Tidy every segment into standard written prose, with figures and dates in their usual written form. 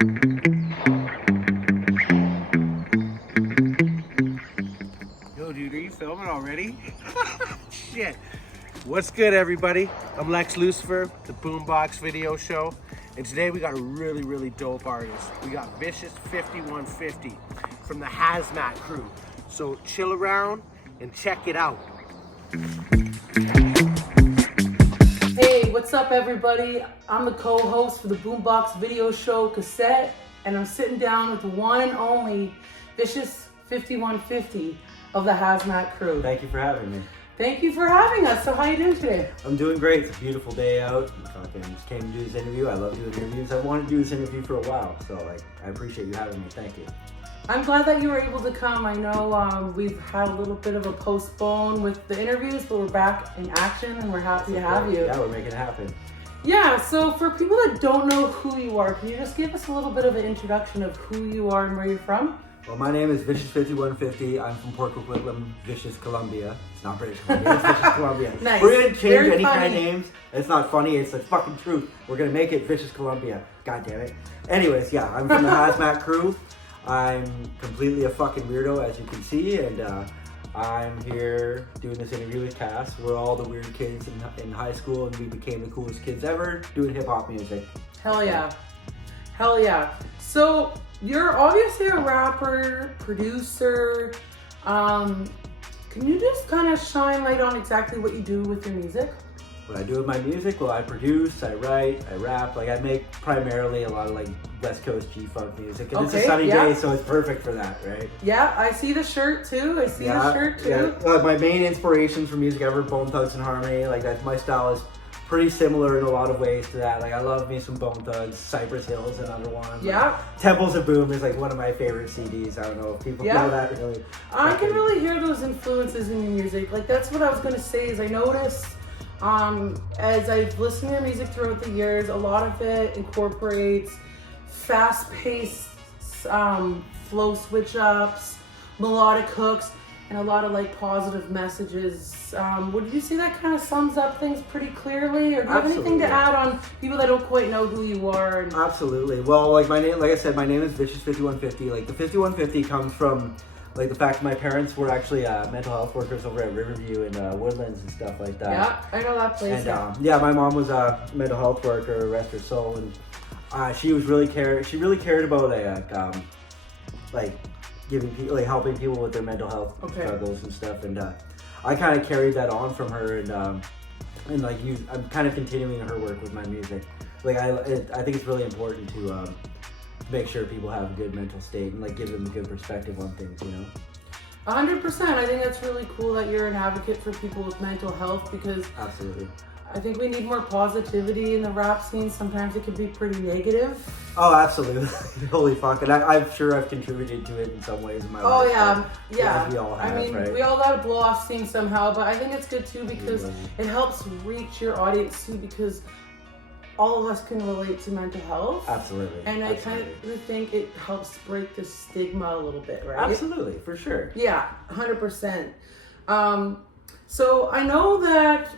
Yo, dude, are you filming already? Shit. What's good, everybody? I'm Lex Lucifer, the Boombox video show. And today we got a really dope artist. We got Vicious 5150 from the Hazmat crew. So chill around and check it out. Hey, what's up, everybody? I'm the co-host for the Boombox video show, Cassette, and I'm sitting down with the one and only Vicious 5150 of the Hazmat crew. Thank you for having me. Thank you for having us. So how you doing today? I'm doing great. It's a beautiful day out. I just came to do this interview. I love doing interviews. I wanted to do this interview for a while, so I appreciate you having me. Thank you. I'm glad that you were able to come. I know we've had a little bit of a postpone with the interviews, but we're back in action and we're happy to have you. Yeah, we're making it happen. Yeah, so for people that don't know who you are, can you just give us a little bit of an introduction of who you are and where you're from? Well, my name is Vicious 5150. I'm from Port Coquitlam, Vicious, Colombia. It's not British Columbia, it's Vicious, Colombia. Nice. We're gonna change Very any funny. kind of names. It's not funny, it's the fucking truth. We're gonna make it Vicious, Colombia. God damn it. Anyways, yeah, I'm from the Hazmat crew. I'm completely a fucking weirdo, as you can see, and I'm here doing this interview with Cass. We're all the weird kids in high school, and we became the coolest kids ever doing hip-hop music. Hell yeah. Hell yeah. So you're obviously a rapper, producer. Can you just kind of shine light on exactly what you do with your music? What I do with my music, well, I produce, I write, I rap. Like, I make primarily a lot of like West Coast G-funk music, and it's a sunny day, so it's perfect for that, right? Yeah, I see the shirt too. Yeah. My main inspirations for music ever, Bone Thugs and Harmony. Like, that's my style is pretty similar in a lot of ways to that. Like, I love me some Bone Thugs, Cypress Hill is another one. Yeah. Like, Temples of Boom is like one of my favorite CDs. I don't know if people know that really. I can really hear those influences in your music. Like, that's what I was gonna say is I noticed as I've listened to your music throughout the years, a lot of it incorporates fast-paced flow switch-ups, melodic hooks, and a lot of like positive messages. Would you say that kind of sums up things pretty clearly, or do you have anything to add on people that don't quite know who you are? Absolutely. Well, like my name, like I said, my name is Vicious 5150. Like, the 5150 comes from like the fact my parents were actually mental health workers over at Riverview and Woodlands and stuff like that. Yeah, I know that place. And yeah, my mom was a mental health worker, rest her soul, and she really cared about like giving people, like helping people with their mental health struggles and stuff. And I kind of carried that on from her, and I'm kind of continuing her work with my music. Like, I think it's really important to make sure people have a good mental state and like give them a good perspective on things, you know? 100%. I think that's really cool that you're an advocate for people with mental health, because Absolutely. I think we need more positivity in the rap scene. Sometimes it can be pretty negative. Oh, absolutely. Holy fuck. And I'm sure I've contributed to it in some ways in my life. Oh, yeah. As we all have, I mean, right? we all got to blow off steam somehow, but I think it's good too because it helps reach your audience too, because all of us can relate to mental health. Absolutely. And I kind of think it helps break the stigma a little bit, right? Absolutely, for sure. Yeah, 100%. So I know that,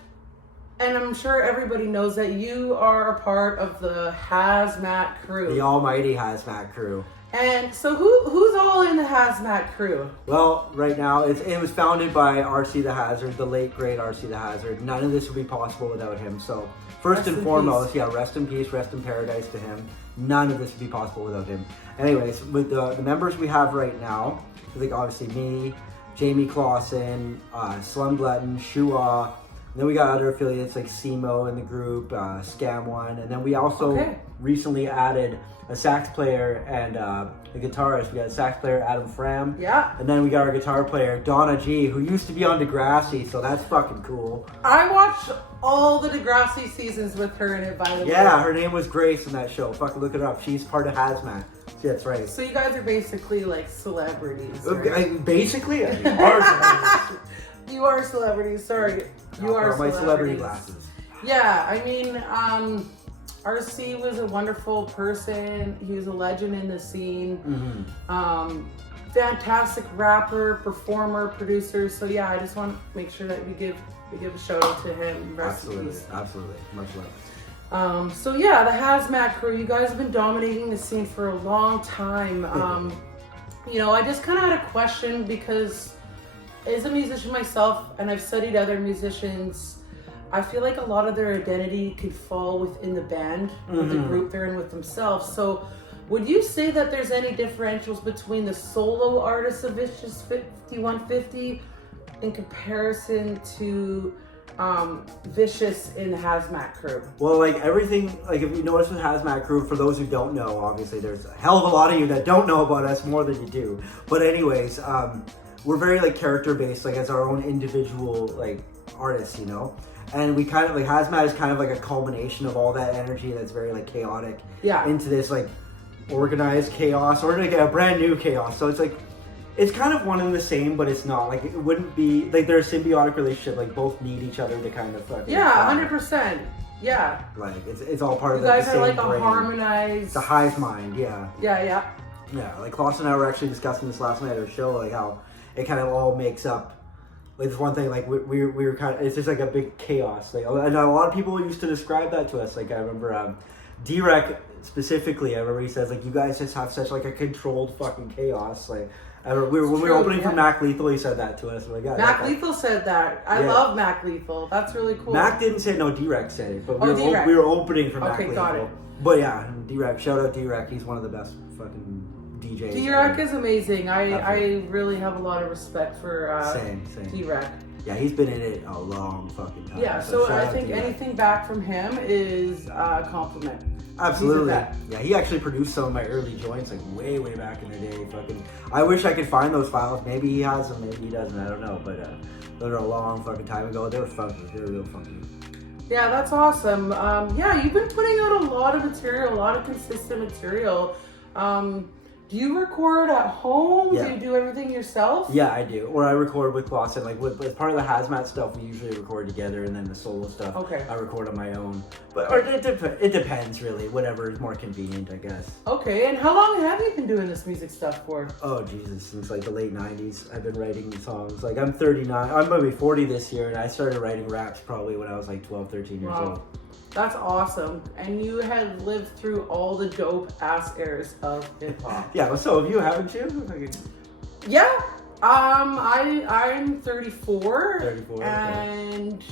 and I'm sure everybody knows that you are a part of the Hazmat crew. The almighty Hazmat crew. And so who's all in the Hazmat crew? Well, right now, it was founded by R.C. the Hazard, the late, great R.C. the Hazard. None of this would be possible without him. So, first and foremost, rest in peace, rest in paradise to him. None of this would be possible without him. Anyways, with the members we have right now, like obviously me, Jamie Clausen, Slum Glutton, Shua. Then we got other affiliates like SEMO in the group, Scam One, and then we also recently added a sax player and a guitarist. We got a sax player, Adam Fram. Yeah. And then we got our guitar player, Donna G, who used to be on Degrassi, so that's fucking cool. I watched all the Degrassi seasons with her in it, by the way. Yeah, her name was Grace in that show. Fucking look it up. She's part of Hazmat. That's right. So you guys are basically like celebrities. Right? Basically, You are celebrities. Sorry, you are my celebrities. celebrity glasses. Yeah, I mean, RC was a wonderful person. He was a legend in the scene. Mm-hmm. Fantastic rapper, performer, producer. So yeah, I just want to make sure that we give a shout out to him. Absolutely, absolutely. Much love. So yeah, the Hazmat crew, you guys have been dominating the scene for a long time. You know, I just kind of had a question because as a musician myself, and I've studied other musicians, I feel like a lot of their identity could fall within the band or the group they're in with themselves. So would you say that there's any differentials between the solo artists of Vicious 5150 in comparison to Vicious in the Hazmat crew? Well, like everything, like if you notice with Hazmat crew, for those who don't know, obviously there's a hell of a lot of you that don't know about us more than you do. But anyways, we're very like character based, like as our own individual like artists, you know? And we kind of like Hazmat is kind of like a culmination of all that energy that's very like chaotic into this like organized chaos or like a brand new chaos. So it's like it's kind of one and the same, but it's not. Like, it wouldn't be... Like, they're a symbiotic relationship. Like, both need each other to kind of fucking... Yeah, 100%. Yeah. Like, it's all part of the same brain. You guys guys are like a harmonized... It's a hive mind, yeah. Yeah. Yeah, like, Klaus and I were actually discussing this last night at our show, like, how it kind of all makes up... Like, it's one thing, like, we were kind of... It's just like a big chaos. Like, and a lot of people used to describe that to us. Like, I remember... D-Rec, specifically, I remember he says, like, you guys just have such, like, a controlled fucking chaos, like... when we were opening for Mac Lethal, he said that to us. Like, yeah, Mac Lethal said that. I love Mac Lethal. That's really cool. Mac didn't say no, D-Rec said it. But we were opening for Mac Lethal. Got it. But yeah, D-Rec, shout out D-Rec. He's one of the best fucking DJs. D-Rec is amazing. I really have a lot of respect for same. D-Rec. Yeah, he's been in it a long fucking time. Yeah, so I think anything back from him is a compliment. Absolutely. Yeah, he actually produced some of my early joints, like way back in the day. Fucking, I wish I could find those files. Maybe he has them, maybe he doesn't. I don't know. But those are a long fucking time ago. They were funky. They were real funky. Yeah, that's awesome. Yeah, you've been putting out a lot of material, a lot of consistent material. Do you record at home? Yeah. Do you do everything yourself? Yeah, I do. Or I record with Clausen. Like, as part of the Hazmat stuff, we usually record together, and then the solo stuff, I record on my own. But it depends, really. Whatever is more convenient, I guess. Okay, and how long have you been doing this music stuff for? Oh, Jesus. Since, like, the late 90s, I've been writing songs. Like, I'm 39. I'm going to be 40 this year, and I started writing raps probably when I was, like, 12, 13 years old. That's awesome. And you have lived through all the dope ass eras of hip hop. Yeah, so have you, haven't you? Yeah. I'm 34. 34. And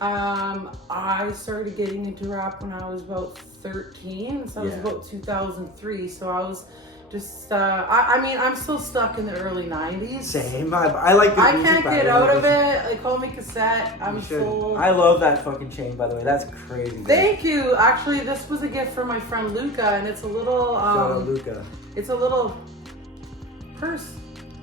I started getting into rap when I was about 13. So it was about 2003. So I was just I mean, I'm still stuck in the early 90s. Same. I like the music. I can't get out of it. They call me Cassette. I'm full. I love that fucking chain, by the way. That's crazy. Thank you. Actually, this was a gift from my friend Luca, and it's a little shout out Luca. It's a little purse.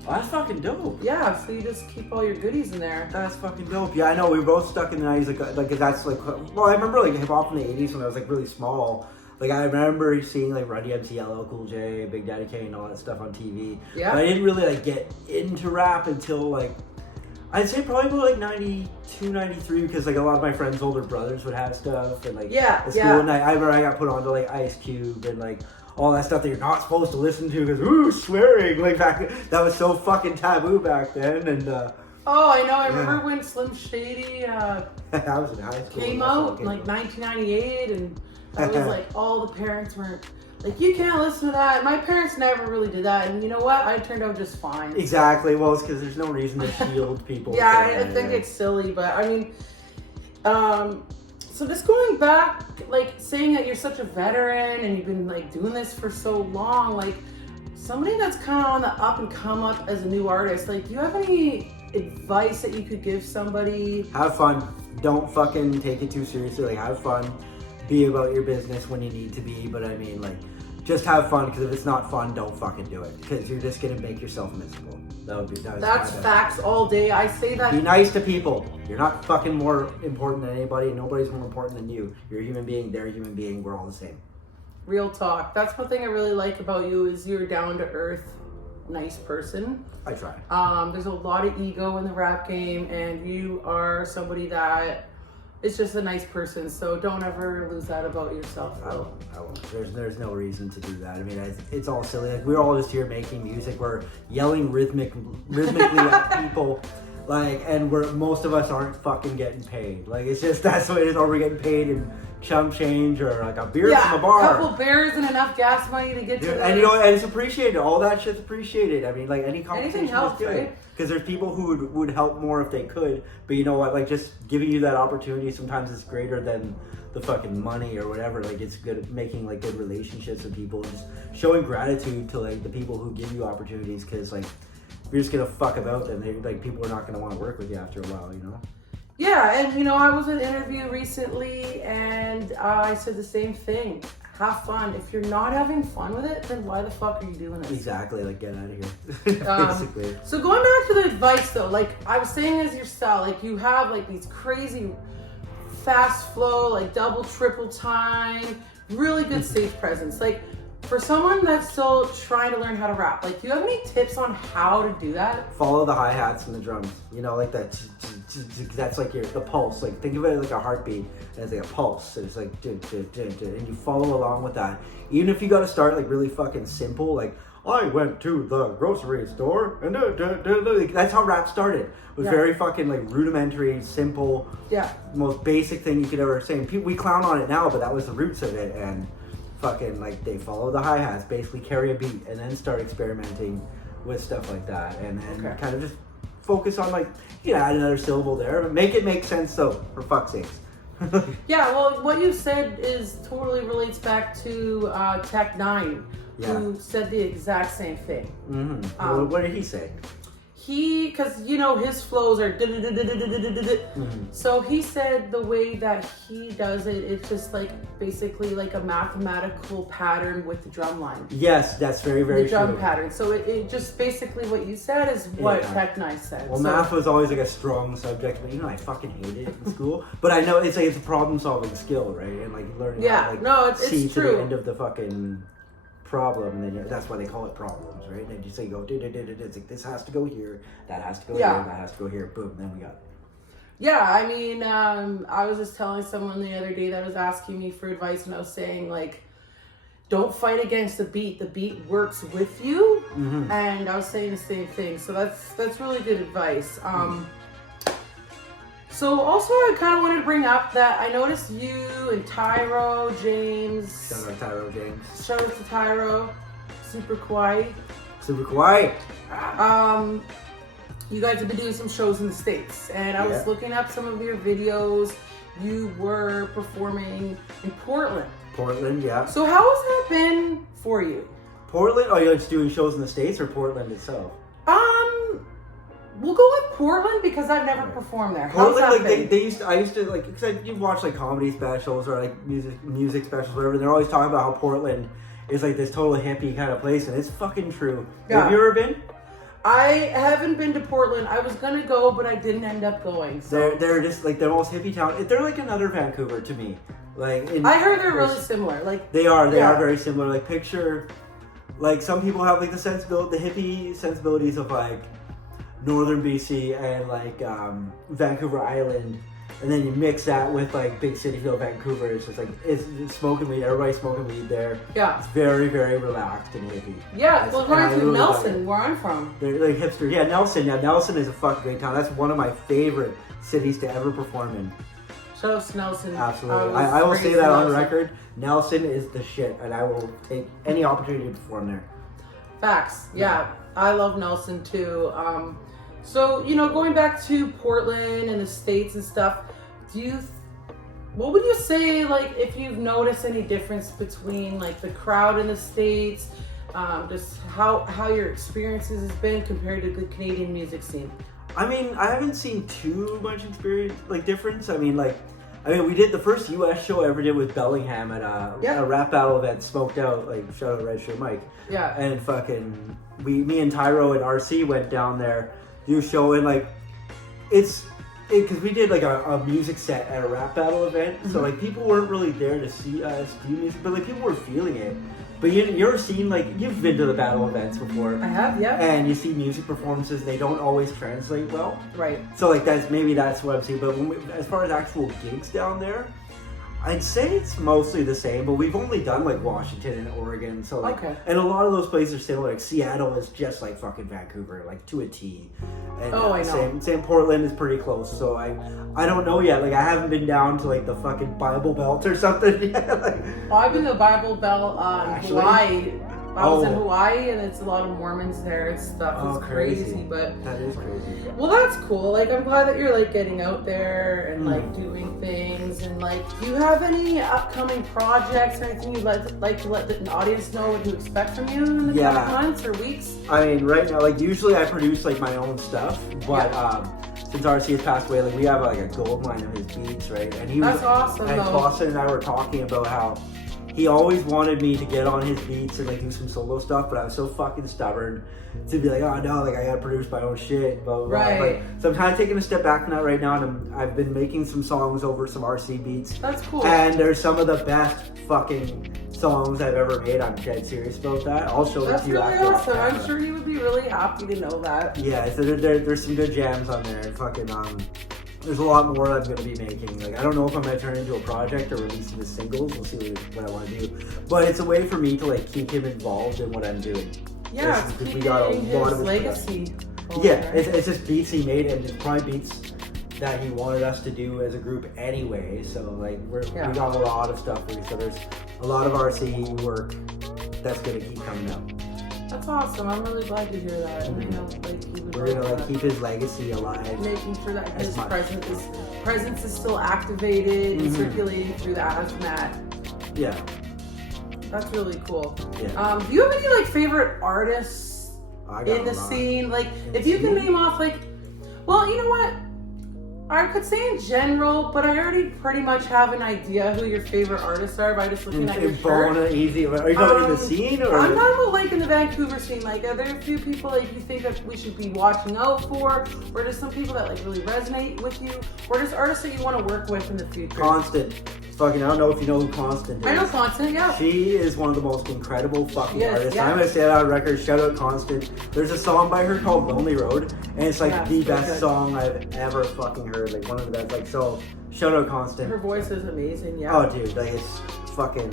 Oh, that's fucking dope. Yeah, so you just keep all your goodies in there. That's fucking dope. Yeah, I know. We were both stuck in the 90s. Like that's like, well, I remember like hip hop in the 80s when I was like really small. Like, I remember seeing, like, Run DMC, LL Cool J, Big Daddy Kane, and all that stuff on TV. Yeah. But I didn't really, like, get into rap until, like, I'd say probably about, like, 92, 93, because, like, a lot of my friends' older brothers would have stuff. And, like, at school, and I remember I got put on to, like, Ice Cube and, like, all that stuff that you're not supposed to listen to because, ooh, swearing. Like, back then, that was so fucking taboo back then. And, oh, I know. I remember when Slim Shady I was in high school came out in, like, 1998, and... I was like, all the parents were like, you can't listen to that. My parents never really did that. And you know what? I turned out just fine. Exactly. Well, it's because there's no reason to shield people. Yeah, I think it's silly. But I mean, so just going back, like saying that you're such a veteran and you've been like doing this for so long, like somebody that's kind of on the up and come up as a new artist, like do you have any advice that you could give somebody? Have fun. Don't fucking take it too seriously. Like, have fun. Be about your business when you need to be, but I mean, like, just have fun, because if it's not fun, don't fucking do it, because you're just gonna make yourself miserable. That's facts all day. I say that. Be nice to people. You're not fucking more important than anybody. Nobody's more important than you. You're a human being. They're a human being. We're all the same. Real talk. That's one thing I really like about you is you're down to earth, nice person. I try. There's a lot of ego in the rap game, and you are somebody that is just a nice person. So don't ever lose that about yourself. I won't. There's no reason to do that. I mean, it's all silly. Like, we're all just here making music. We're yelling rhythmically at people. Like, and most of us aren't fucking getting paid. Like, it's just that's what it is. Or we're getting paid in chump change or like a beer from a bar. A couple beers and enough gas money to get to and and it's appreciated. All that shit's appreciated. I mean, like any competition helps, is good. right? Because there's people who would help more if they could. But you know what? Like just giving you that opportunity sometimes is greater than the fucking money or whatever. Like it's good at making like good relationships with people and just showing gratitude to like the people who give you opportunities. Because like if you're just gonna fuck about them, like people are not gonna want to work with you after a while. You know. Yeah, and you know, I was in an interview recently and I said the same thing. Have fun. If you're not having fun with it, then why the fuck are you doing this? Exactly, like get out of here. Basically. So going back to the advice though, like I was saying as your style, like you have like these crazy fast flow, like double, triple time, really good stage presence. Like for someone that's still trying to learn how to rap, like do you have any tips on how to do that? Follow the hi-hats and the drums. You know, like that's like the pulse. Like think of it like a heartbeat, and it's like a pulse. And it's like and you follow along with that. Even if you got to start like really fucking simple, like I went to the grocery store and that's how rap started. It was very fucking like rudimentary, simple. Yeah. Most basic thing you could ever say. And we clown on it now, but that was the roots of it. And fucking like they follow the hi-hats, basically carry a beat, and then start experimenting with stuff like that, and then kind of just focus on like add another syllable there, but make it make sense though, for fuck's sakes. Yeah, well, what you said is totally relates back to Tech 9, who said the exact same thing. Mm-hmm. What did he say? Because you know his flows are so he said the way that he does it, it's just like basically like a mathematical pattern with the drum line. Yes, that's very, very true. The drum true. pattern. So it just basically what you said is what Tech 9 said. Well, math was always like a strong subject, but I fucking hated it in school. But I know it's like it's a problem solving skill, right? And like learning how to like see to the end of the fucking problem, and then that's why they call it problems, right? And you say go it's like this has to go here, that has to go here, that has to go here, boom, then we got it. Yeah, I mean, I was just telling someone the other day that was asking me for advice, and I was saying like, don't fight against the beat works with you. And I was saying the same thing, so that's really good advice. So also I kind of wanted to bring up that I noticed you and Tyro James. Shout out Tyro James. Shout out to Tyro. Super Kawaii. Super Kawaii. You guys have been doing some shows in the States, and I was looking up some of your videos. You were performing in Portland. Portland, yeah. So how has that been for you? Portland? Oh, you're just doing shows in the States or Portland itself? We'll go with Portland because I've never performed there. Portland, like I used to like, because you watch like comedy specials or like music specials, whatever. And they're always talking about how Portland is like this total hippie kind of place, and it's fucking true. Yeah. Have you ever been? I haven't been to Portland. I was gonna go, but I didn't end up going. So they're just like the most hippie town. They're like another Vancouver to me. Like I heard they're really similar. Like they are very similar. Like picture, like some people have like the hippie sensibilities of like northern BC and like Vancouver Island, and then you mix that with like big city feel Vancouver. It's just like it's smoking weed. Everybody's smoking weed there. Yeah, it's very, very relaxed and hippie. Yeah, well, reminds me of Nelson, where I'm from. They're like hipsters. Yeah, Nelson. Yeah, Nelson is a fucking great town. That's one of my favorite cities to ever perform in. Shout out to Nelson. Absolutely, I will say that on record. Nelson is the shit, and I will take any opportunity to perform there. Facts. Yeah, I love Nelson too. So, going back to Portland and the States and stuff, what would you say, like, if you've noticed any difference between, like, the crowd in the States, just how your experiences has been compared to the Canadian music scene? I mean, I haven't seen too much difference. I mean, we did the first US show I ever did with Bellingham at a rap battle event, Smoked Out, like, shout out Red Shirt Mike. Yeah. And fucking, me and Tyro and RC went down there, do a show, and like because we did like a music set at a rap battle event, so like people weren't really there to see us do music, but like people were feeling it. But you're seeing, like, you've been to the battle events before. I have, yeah. And you see music performances, they don't always translate well. Right. So like that's what I'm seeing. But as far as actual gigs down there, I'd say it's mostly the same, but we've only done like Washington and Oregon, so like, Okay. and a lot of those places are similar. Like Seattle is just like fucking Vancouver, like to a T. And, I know. Same Portland is pretty close, so I don't know yet. Like I haven't been down to like the fucking Bible Belt or something yet. Well, I've been to Bible Belt in Hawaii. I was in Oh. Hawaii, and it's a lot of Mormons there and stuff. Oh, It's crazy, crazy. but That is crazy. well, that's cool. Like, I'm glad that you're like getting out there and Mm. like doing things. And like, do you have any upcoming projects or anything you'd like to let the audience know what to expect from you in the Yeah. coming months or weeks? I mean, right now, like usually I produce like my own stuff, but since RC has passed away, like we have like a gold mine of his beats, right? And he That's was awesome, And though. Clausen and I were talking about how he always wanted me to get on his beats and like do some solo stuff, but I was so fucking stubborn to be like, oh no, like I gotta produce my own shit, blah blah blah. Right. Like, so I'm kind of taking a step back from that right now, and I've been making some songs over some RC beats. That's cool. And they're some of the best fucking songs I've ever made. I'm dead serious about that. I'll show That's it to you really after. awesome. I'm sure you would be really happy to know that. Yeah, so there's some good jams on there. Fucking there's a lot more I'm gonna be making. Like I don't know if I'm gonna turn it into a project or release it as singles. We'll see what I want to do. But it's a way for me to like keep him involved in what I'm doing. Yeah, Yes, it's because keeping we got a lot his of legacy. Yeah, over. it's just beats he made, and it's probably beats that he wanted us to do as a group anyway. So like we got a lot of stuff. So there's a lot of RC work that's gonna keep coming up. That's awesome. I'm really glad to hear that. And I know, like, you would We're love gonna like that. keep his legacy alive. Making sure that as his much. presence is still activated and Mhm. circulating through the Hazmat. Yeah, That's really cool. yeah. Do you have any like favorite artists I got in the a lot. scene? Like, In if the you can scene? name off like, well, you know what? I could say in general, but I already pretty much have an idea who your favorite artists are by just looking at your In shirt. Bona, easy. Are you talking in the scene or? I'm talking about like in the Vancouver scene. Like, are there a few people like you think that we should be watching out for, or just some people that like really resonate with you, or just artists that you want to work with in the future? Constant. Fucking, I don't know if you know who Constant is. I know Constant, yeah. She is one of the most incredible fucking Yes, artists. yeah. I'm gonna say that on record. Shout out Constant. There's a song by her called Lonely Road, and it's like Yeah, the it's best good. song I've ever fucking heard. Like one of the best. Like so, shout out Constant. Her voice is amazing, yeah. Oh, dude, like it's fucking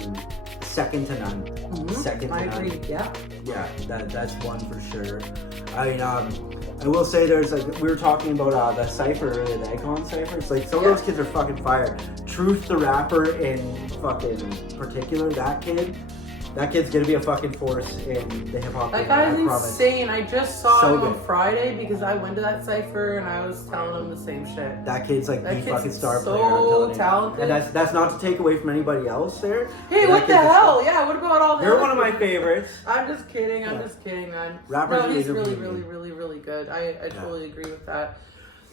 second to none. Mhm. Second to I none. agree, yeah. Yeah, that's one for sure. I mean, I will say there's like we were talking about the cipher earlier, the Icon cipher. It's like some of those kids are fucking fire. Truth the rapper in fucking particular, that kid's gonna be a fucking force in the hip hop. That game, guy's I promise. insane. I just saw So him on good. Friday because I went to that cipher and I was telling him the same shit. That kid's like That the kid's fucking star so player. I'm telling you. talented. And that's not to take away from anybody else there. Hey, but what that the kid's a hell? Yeah, what about all the You're other one of my kids? favorites. I'm just kidding. I'm Yeah. just kidding, man. Rappers no, he's are really, really really, good. really, really good. I totally agree with that.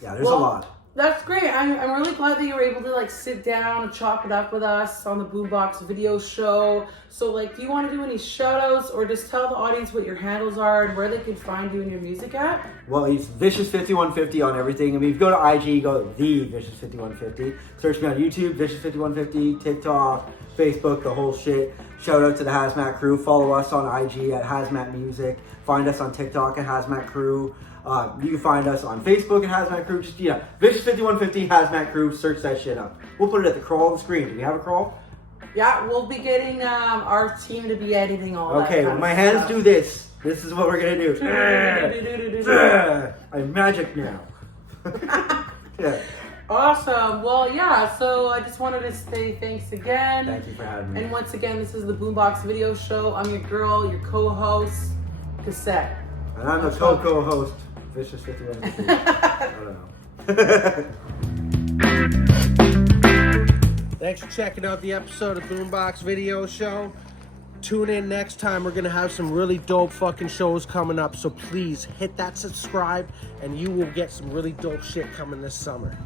Yeah, there's a Well, lot. That's great. I'm really glad that you were able to like sit down and chop it up with us on the Boombox video show. So like, do you want to do any shout outs or just tell the audience what your handles are and where they can find you and your music at? Well, it's Vicious5150 on everything. I mean, if you go to IG, go the Vicious5150. Search me on YouTube, Vicious5150, TikTok, Facebook, the whole shit. Shout out to the Hazmat crew. Follow us on IG at Hazmat Music. Find us on TikTok at Hazmat Crew. You can find us on Facebook at Hazmat Crew. Just, Vicious5150 Hazmat Crew. Search that shit up. We'll put it at the crawl of the screen. Do we have a crawl? Yeah, we'll be getting our team to be editing all that. Okay, kind when of my hands stuff. do this, this is what we're gonna do. I'm magic now. Yeah. Awesome. Well, yeah, so I just wanted to say thanks again. Thank you for having me. And once again, this is the Boombox Video Show. I'm your girl, your co-host, Cassette. And I'm the co-host, Vicious5150. I don't know. Thanks for checking out the episode of Boombox Video Show. Tune in next time. We're gonna have some really dope fucking shows coming up. So please hit that subscribe and you will get some really dope shit coming this summer.